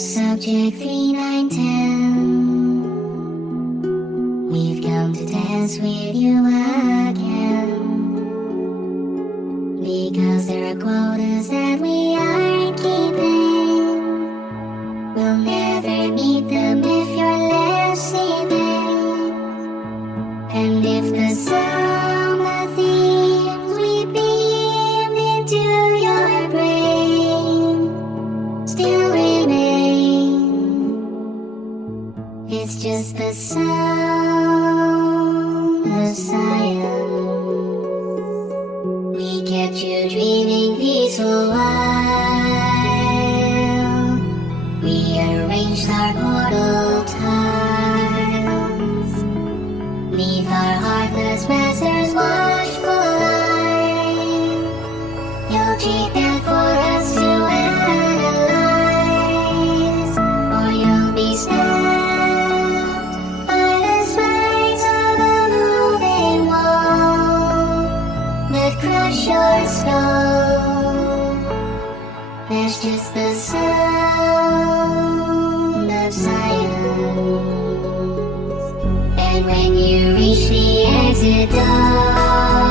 Subject 3910, we've come to dance with you again, because there are quotas that we aren't keeping. We'll never meet them if you're left sleeping. And if the summer themes we beamed into your brain still remain, it's just the sound of silence. We kept you dreaming peaceful while we arranged our portal tiles neath our heartless masters' watchful eye. You'll cheat that for us to analyze, or you'll be stabbed by the spikes of a moving wall that crush your skull. There's just the sound of silence. And when you reach the exit door,